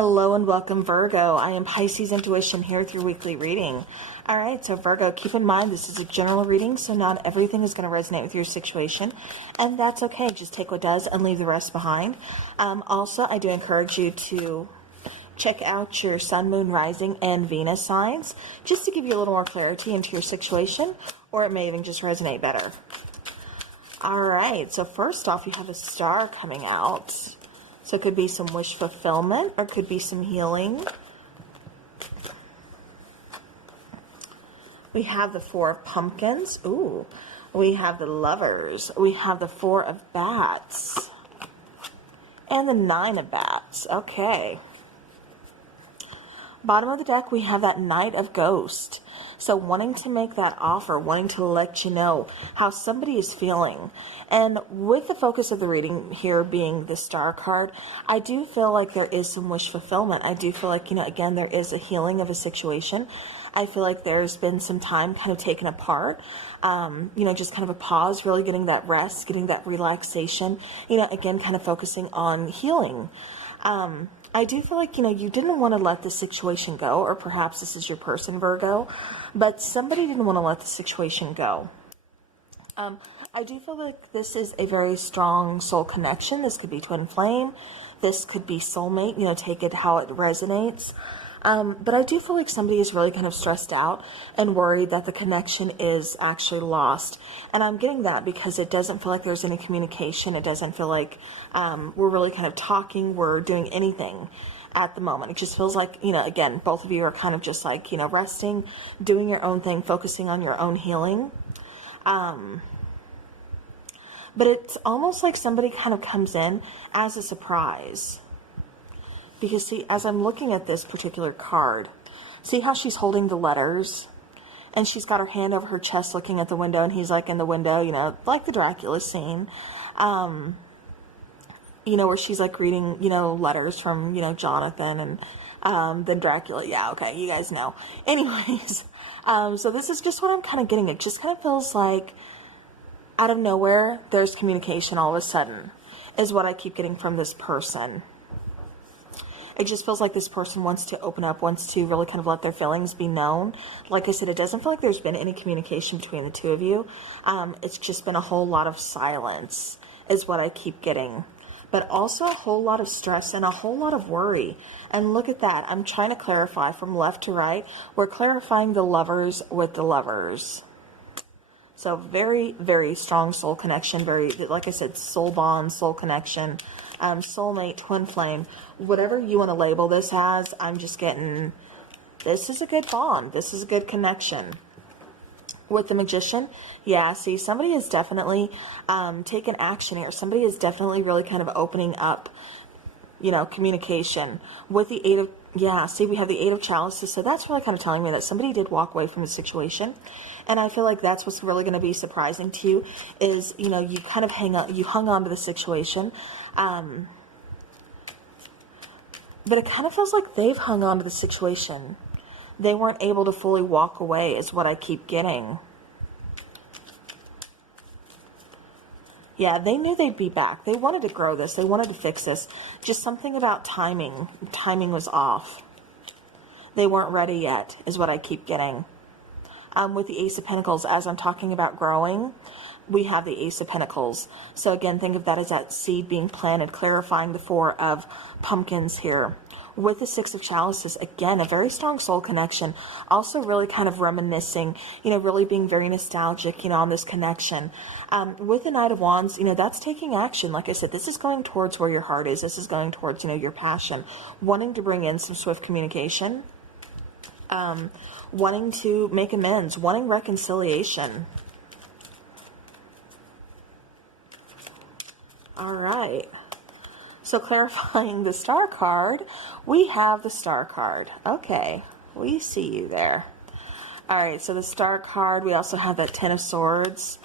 Hello and welcome, Virgo. I am Pisces Intuition here with your weekly reading. All right, so Virgo, keep in mind this is a general reading, so not everything is going to resonate with your situation, and that's okay. Just take what does and leave the rest behind. Also, I do encourage you to check out your Sun, Moon, Rising, and Venus signs, just to give you a little more clarity into your situation, or it may even just resonate better. All right, so first off, you have a star coming out. So it could be some wish fulfillment, or it could be some healing. We have the Four of Pumpkins. Ooh. We have the Lovers. We have the Four of Bats. And the Nine of Bats. Okay. Bottom of the deck, we have that Knight of Ghost. So wanting to make that offer, wanting to let you know how somebody is feeling. And with the focus of the reading here being the Star card, I do feel like there is some wish fulfillment. I do feel like, again, there is a healing of a situation. I feel like there's been some time kind of taken apart, just kind of a pause, really getting that rest, getting that relaxation, again, kind of focusing on healing. I do feel like, you didn't want to let the situation go, or perhaps this is your person, Virgo, but somebody didn't want to let the situation go. I do feel like this is a very strong soul connection. This could be twin flame. This could be soulmate, take it how it resonates. But I do feel like somebody is really kind of stressed out and worried that the connection is actually lost. And I'm getting that because it doesn't feel like there's any communication. It doesn't feel like we're really kind of talking, we're doing anything at the moment. It just feels like, again, both of you are kind of just like, resting, doing your own thing, focusing on your own healing. But it's almost like somebody kind of comes in as a surprise. Because see, as I'm looking at this particular card, see how she's holding the letters? And she's got her hand over her chest looking at the window, and he's like in the window, like the Dracula scene. Where she's like reading, letters from, Jonathan and then Dracula. Yeah, okay, you guys know. Anyways, so this is just what I'm kind of getting. It just kind of feels like out of nowhere, there's communication all of a sudden, is what I keep getting from this person. It just feels like this person wants to open up, wants to really kind of let their feelings be known. Like I said, it doesn't feel like there's been any communication between the two of you. It's just been a whole lot of silence is what I keep getting. But also a whole lot of stress and a whole lot of worry. And look at that. I'm trying to clarify from left to right. We're clarifying the Lovers with the Lovers. So very, very strong soul connection. Very, like I said, soul bond, soul connection. Soulmate, twin flame, whatever you want to label this as, I'm just getting, this is a good bond. This is a good connection. With the Magician, yeah, see, somebody is definitely taken action here. Somebody is definitely really kind of opening up, communication. With the Eight of, yeah, see, we have the Eight of Chalices, so that's really kind of telling me that somebody did walk away from the situation. And I feel like that's what's really going to be surprising to you is, you kind of hung on to the situation. But it kind of feels like they've hung on to the situation. They weren't able to fully walk away is what I keep getting. Yeah, they knew they'd be back. They wanted to grow this. They wanted to fix this. Just something about timing. Timing was off. They weren't ready yet is what I keep getting. With the Ace of Pentacles, as I'm talking about growing, we have the Ace of Pentacles. So again, think of that as that seed being planted, clarifying the Four of Pumpkins here. With the Six of Chalices, again, a very strong soul connection. Also really kind of reminiscing, really being very nostalgic, on this connection. With the Knight of Wands, that's taking action. Like I said, this is going towards where your heart is. This is going towards, your passion. Wanting to bring in some swift communication. Wanting to make amends. Wanting reconciliation. All right. So clarifying the Star card, we have the Star card. Okay, we see you there. All right, so the Star card, we also have that Ten of Swords,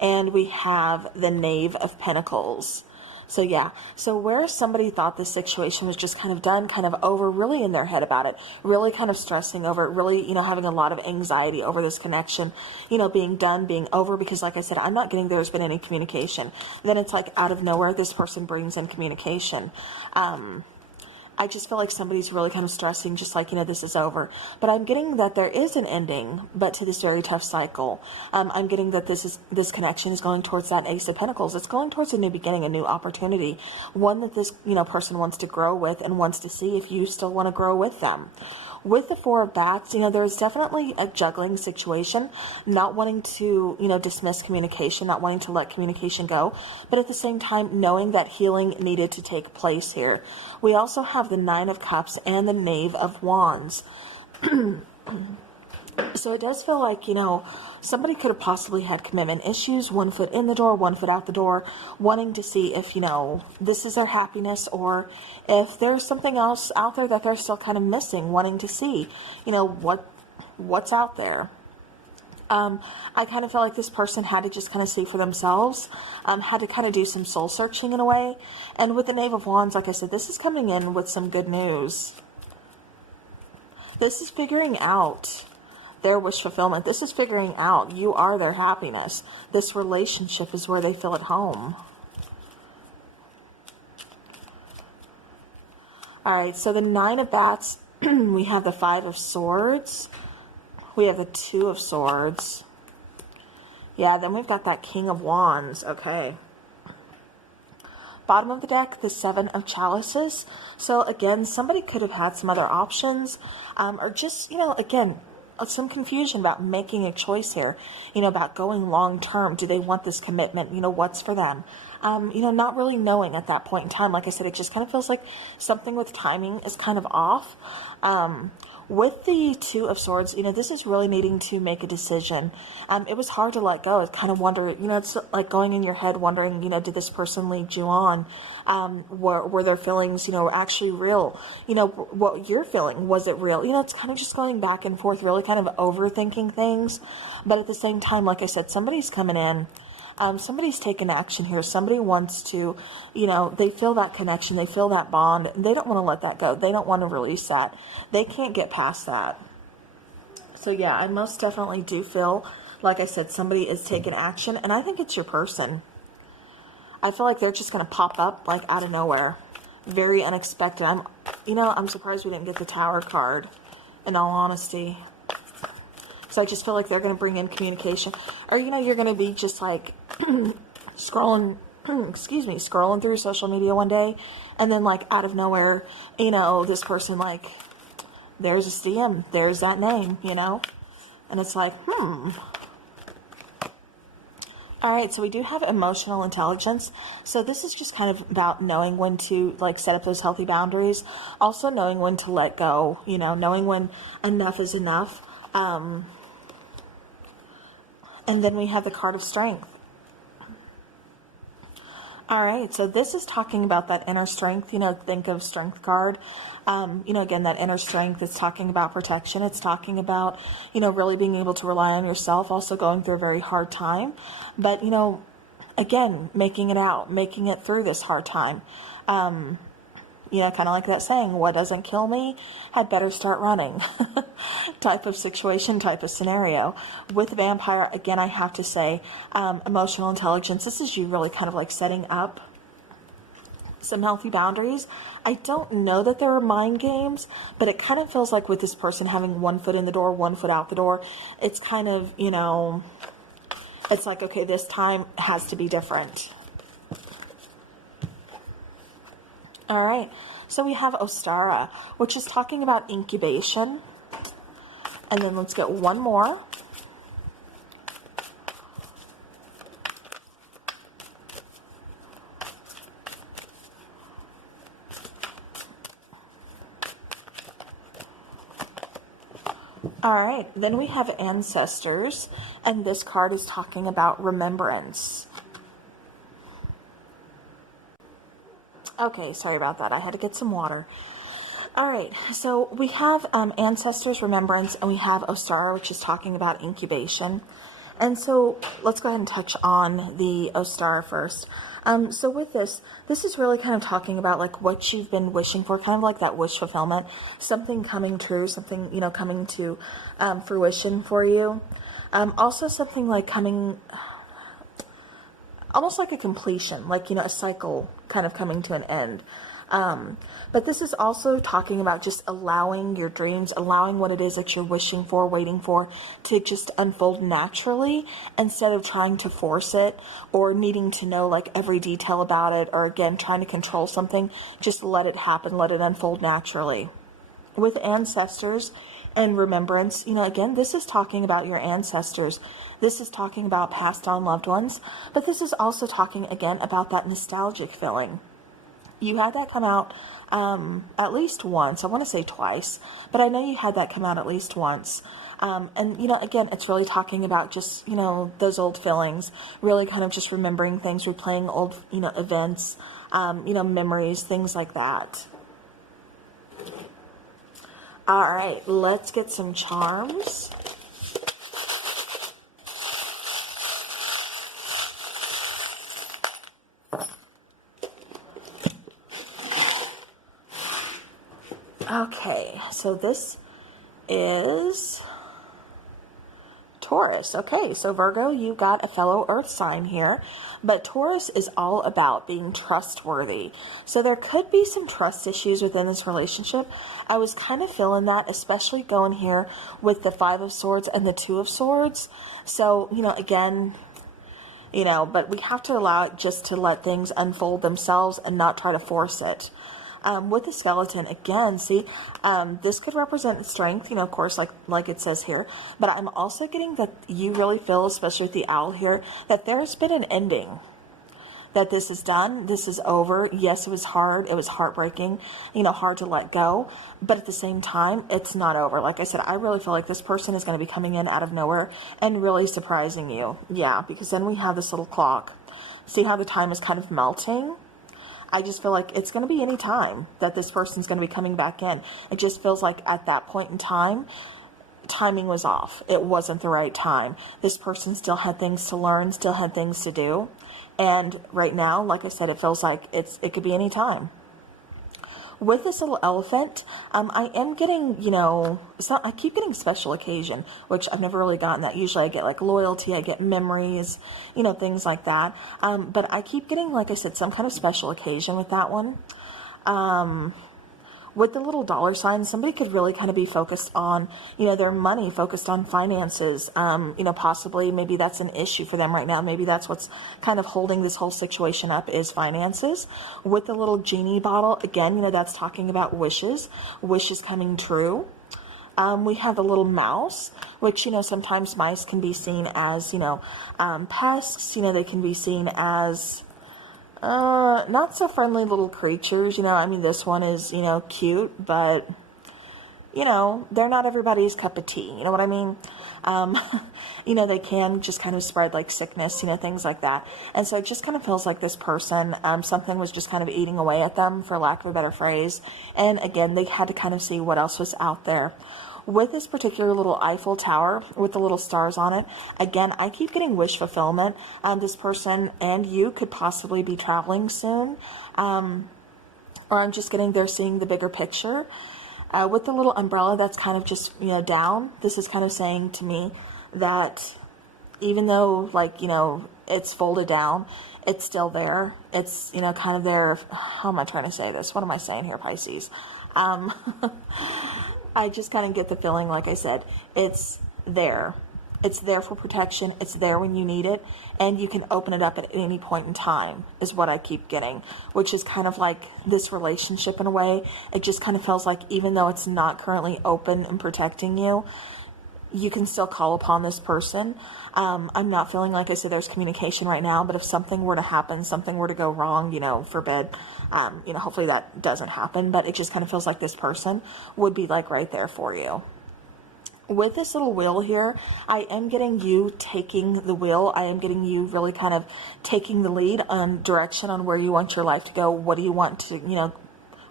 and we have the Knave of Pentacles. So yeah, so where somebody thought the situation was just kind of done, kind of over, really in their head about it, really kind of stressing over it, really, having a lot of anxiety over this connection, being done, being over, because like I said, I'm not getting there's been any communication. Then it's like out of nowhere, this person brings in communication. I just feel like somebody's really kind of stressing, just like, this is over. But I'm getting that there is an ending, but to this very tough cycle. I'm getting that this connection is going towards that Ace of Pentacles. It's going towards a new beginning, a new opportunity, one that this, person wants to grow with and wants to see if you still want to grow with them. With the Four of Bats, there's definitely a juggling situation, not wanting to, dismiss communication, not wanting to let communication go, but at the same time, knowing that healing needed to take place here. We also have the Nine of Cups and the Knave of Wands. So it does feel like, somebody could have possibly had commitment issues, one foot in the door, one foot out the door, wanting to see if, this is their happiness, or if there's something else out there that they're still kind of missing, wanting to see, what's out there. I kind of feel like this person had to just kind of see for themselves, had to kind of do some soul searching in a way. And with the Knave of Wands, like I said, this is coming in with some good news. This is figuring out their wish fulfillment. This is figuring out you are their happiness. This relationship is where they feel at home. All right, so the Nine of Bats, we have the Five of Swords. We have the Two of Swords. Yeah, then we've got that King of Wands. Okay. Bottom of the deck, the Seven of Chalices. So again, somebody could have had some other options, or just, again, some confusion about making a choice here, about going long term. Do they want this commitment? What's for them? Not really knowing at that point in time. Like I said, it just kind of feels like something with timing is kind of off. With the Two of Swords, this is really needing to make a decision. It was hard to let go. It's kind of wonder, it's like going in your head wondering, did this person lead you on? Were their feelings, actually real? What you're feeling, was it real? It's kind of just going back and forth, really kind of overthinking things. But at the same time, like I said, somebody's coming in. Somebody's taking action here. Somebody wants to, they feel that connection. They feel that bond. They don't want to let that go. They don't want to release that. They can't get past that. So yeah, I most definitely do feel, like I said, somebody is taking action. And I think it's your person. I feel like they're just going to pop up like out of nowhere. Very unexpected. I'm surprised we didn't get the Tower card, in all honesty. So I just feel like they're going to bring in communication. Or, you're going to be just like scrolling through social media one day. And then like out of nowhere, this person like, there's a DM, there's that name, And it's like, All right, so we do have emotional intelligence. So this is just kind of about knowing when to like set up those healthy boundaries. Also knowing when to let go, knowing when enough is enough. And then we have the card of strength. All right, so this is talking about that inner strength, think of strength card. Again, that inner strength is talking about protection. It's talking about, really being able to rely on yourself, also going through a very hard time. But, again, making it out, making it through this hard time. Kind of like that saying, what doesn't kill me had better start running type of situation, type of scenario. With Vampire, again, I have to say, emotional intelligence, this is you really kind of like setting up some healthy boundaries. I don't know that there are mind games, but it kind of feels like with this person having one foot in the door, one foot out the door, it's kind of, it's like, okay, this time has to be different. All right, so we have Ostara, which is talking about incubation. And then let's get one more. All right, then we have Ancestors, and this card is talking about remembrance. Okay, sorry about that. I had to get some water. All right, so we have Ancestors, Remembrance, and we have Ostara, which is talking about incubation. And so let's go ahead and touch on the Ostara first. So with this is really kind of talking about like what you've been wishing for, kind of like that wish fulfillment, something coming true, something, coming to fruition for you. Also something like coming, almost like a completion, like, a cycle kind of coming to an end. But this is also talking about just allowing your dreams, allowing what it is that you're wishing for, waiting for, to just unfold naturally instead of trying to force it or needing to know like every detail about it, or again, trying to control something. Just let it happen, let it unfold naturally. With ancestors and remembrance, again, this is talking about your ancestors. This is talking about passed on loved ones, but this is also talking again about that nostalgic feeling. You had that come out at least once. I want to say twice, but I know you had that come out at least once. And, again, it's really talking about just, those old feelings, really kind of just remembering things, replaying old, events, memories, things like that. All right, let's get some charms. Okay, so this is Taurus. Okay, so Virgo, you got a fellow earth sign here, but Taurus is all about being trustworthy. So there could be some trust issues within this relationship. I was kind of feeling that, especially going here with the 5 of Swords and the 2 of Swords. So, again, but we have to allow it just to let things unfold themselves and not try to force it. With the skeleton, again, see, this could represent strength, of course, like it says here, but I'm also getting that you really feel, especially with the owl here, that there's been an ending, that this is done, this is over. Yes, it was hard, it was heartbreaking, hard to let go, but at the same time, it's not over. Like I said, I really feel like this person is going to be coming in out of nowhere and really surprising you. Yeah, because then we have this little clock. See how the time is kind of melting? I just feel like it's going to be any time that this person's going to be coming back in. It just feels like at that point in time, timing was off. It wasn't the right time. This person still had things to learn, still had things to do. And right now, like I said, it feels like it could be any time. With this little elephant, I am getting, I keep getting special occasion, which I've never really gotten that. Usually I get like loyalty, I get memories, things like that. But I keep getting, like I said, some kind of special occasion with that one. With the little dollar sign, somebody could really kind of be focused on, their money, focused on finances. Possibly maybe that's an issue for them right now. Maybe that's what's kind of holding this whole situation up is finances. With the little genie bottle, again, that's talking about wishes coming true. We have a little mouse, which, sometimes mice can be seen as, pests. They can be seen as not so friendly little creatures, this one is, cute, but, they're not everybody's cup of tea, you know what I mean? They can just kind of spread like sickness, things like that. And so it just kind of feels like this person, something was just kind of eating away at them, for lack of a better phrase. And again, they had to kind of see what else was out there. With this particular little Eiffel Tower with the little stars on it, again, I keep getting wish fulfillment. This person and you could possibly be traveling soon. Or I'm just getting there seeing the bigger picture. With the little umbrella that's kind of just, down, this is kind of saying to me that even though, it's folded down, it's still there. It's, kind of there. How am I trying to say this? What am I saying here, Pisces? I just kind of get the feeling, like I said, it's there. It's there for protection. It's there when you need it. And you can open it up at any point in time, is what I keep getting, which is kind of like this relationship in a way. It just kind of feels like even though it's not currently open and protecting you, you can still call upon this person. I'm not feeling, like I said, there's communication right now, but if something were to happen, something were to go wrong, forbid, hopefully that doesn't happen, but it just kind of feels like this person would be like right there for you. With this little wheel here, I am getting you taking the wheel. I am getting you really kind of taking the lead on direction on where you want your life to go. What do you want to,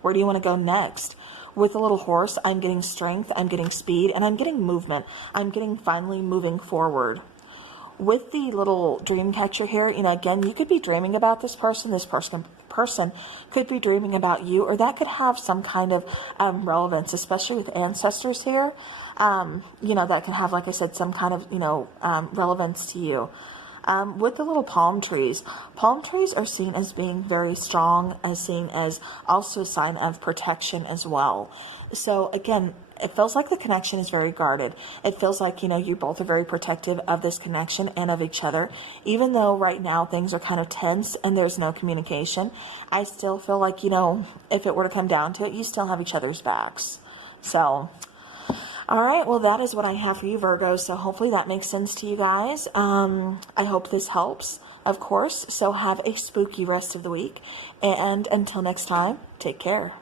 where do you want to go next? With a little horse, I'm getting strength, I'm getting speed, and I'm getting movement. I'm getting finally moving forward. With the little dream catcher here, again, you could be dreaming about this person. This person could be dreaming about you, or that could have some kind of relevance, especially with ancestors here. That can have, like I said, some kind of, relevance to you. With the little palm trees are seen as being very strong, as seen as also a sign of protection as well. So again, it feels like the connection is very guarded. It feels like, you know, you both are very protective of this connection and of each other. Even though right now things are kind of tense and there's no communication, I still feel like, you know, if it were to come down to it, you still have each other's backs. So, all right, well, that is what I have for you, Virgo. So hopefully that makes sense to you guys. I hope this helps, of course. So have a spooky rest of the week. And until next time, take care.